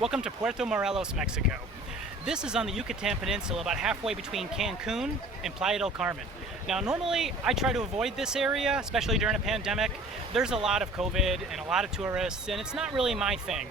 Welcome to Puerto Morelos, Mexico. This is on the Yucatan Peninsula, about halfway between Cancun and Playa del Carmen. Now, normally I try to avoid this area, especially during a pandemic. There's a lot of COVID and a lot of tourists, and it's not really my thing.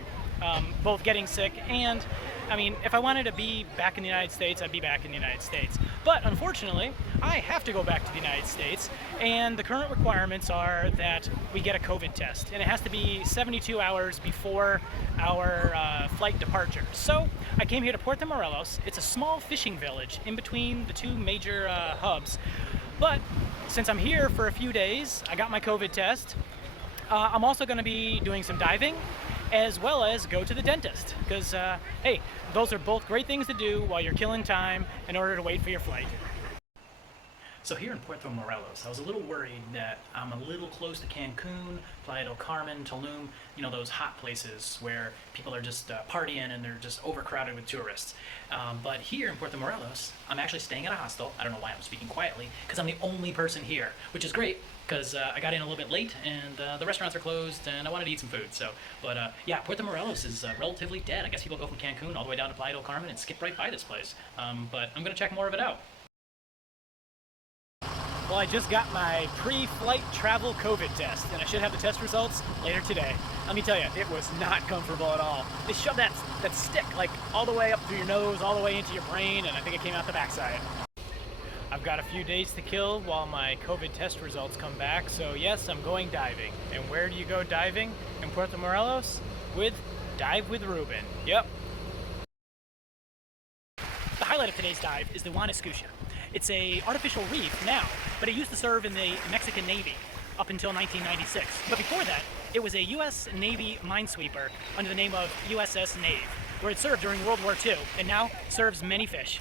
Both getting sick and, if I wanted to be back in the United States, I'd be back in the United States. But unfortunately, I have to go back to the United States, and the current requirements are that we get a COVID test, and it has to be 72 hours before our flight departure. So I came here to Puerto Morelos. It's a small fishing village in between the two major hubs. But since I'm here for a few days, I got my COVID test. I'm also going to be doing some diving, as well as go to the dentist, because hey, those are both great things to do while you're killing time in order to wait for your flight. So here in Puerto Morelos, I was a little worried that I'm a little close to Cancun, Playa del Carmen, Tulum, those hot places where people are just partying and they're just overcrowded with tourists. But here in Puerto Morelos, I'm actually staying at a hostel. I don't know why I'm speaking quietly, because I'm the only person here, which is great, because I got in a little bit late and the restaurants are closed and I wanted to eat some food. But yeah, Puerto Morelos is relatively dead. I guess people go from Cancun all the way down to Playa del Carmen and skip right by this place. But I'm going to check more of it out. Well, I just got my pre-flight travel COVID test, and I should have the test results later today. Let me tell you, it was not comfortable at all. They shoved that stick like all the way up through your nose, all the way into your brain, and I think it came out the backside. I've got a few days to kill while my COVID test results come back, so yes, I'm going diving. And where do you go diving in Puerto Morelos? With Dive with Ruben. Yep. The highlight of today's dive is the Juan Escutia. It's an artificial reef now, but it used to serve in the Mexican Navy up until 1996. But before that, it was a U.S. Navy minesweeper under the name of USS Nave, where it served during World War II, and now serves many fish.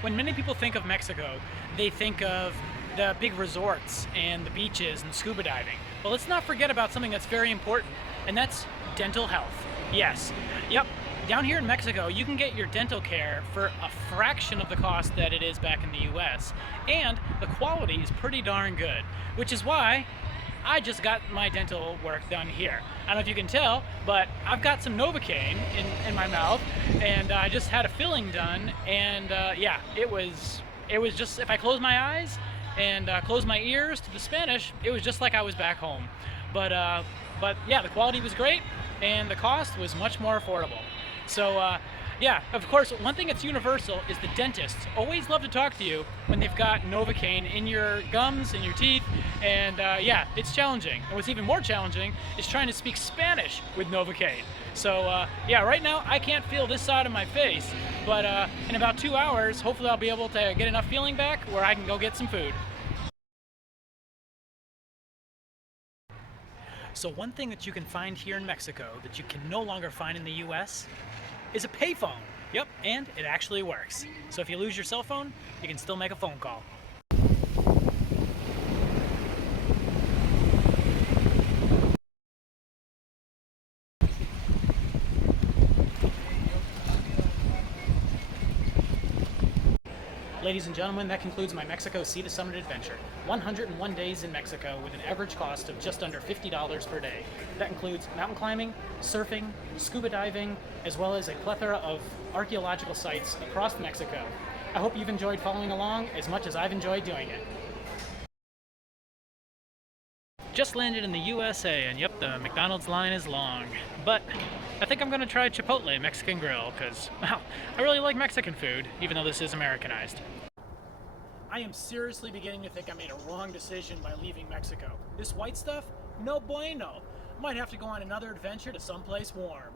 When many people think of Mexico, they think of the big resorts and the beaches and scuba diving. Well, let's not forget about something that's very important, and that's dental health. Yes, yep, down here in Mexico, you can get your dental care for a fraction of the cost that it is back in the US, and the quality is pretty darn good, which is why I just got my dental work done here. I don't know if you can tell, but I've got some Novocaine in my mouth, and I just had a filling done, and yeah, it was just, if I close my eyes and close my ears to the Spanish, it was just like I was back home. But yeah, the quality was great, and the cost was much more affordable. So yeah, of course, one thing that's universal is the dentists always love to talk to you when they've got Novocaine in your gums, in your teeth, and yeah, it's challenging. And what's even more challenging is trying to speak Spanish with Novocaine. So yeah, right now I can't feel this side of my face, but in about 2 hours, hopefully I'll be able to get enough feeling back where I can go get some food. So one thing that you can find here in Mexico that you can no longer find in the US is a payphone. Yep, and it actually works. So if you lose your cell phone, you can still make a phone call. Ladies and gentlemen, that concludes my Mexico Sea to Summit adventure. 101 days in Mexico with an average cost of just under $50 per day. That includes mountain climbing, surfing, scuba diving, as well as a plethora of archaeological sites across Mexico. I hope you've enjoyed following along as much as I've enjoyed doing it. Just landed in the USA, and yep, the McDonald's line is long. But I think I'm gonna try Chipotle Mexican Grill, because, well, I really like Mexican food, even though this is Americanized. I am seriously beginning to think I made a wrong decision by leaving Mexico. This white stuff? No bueno. Might have to go on another adventure to someplace warm.